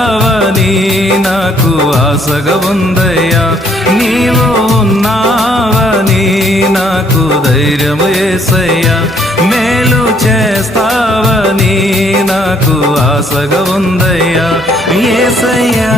అవని నాకు ఆశగా ఉందయ్యా, నీవు ఉన్నావని నాకు ధైర్యం యేసయ్యా, మేలు చేస్తావని నాకు ఆశగా ఉందయ్యా యేసయ్యా.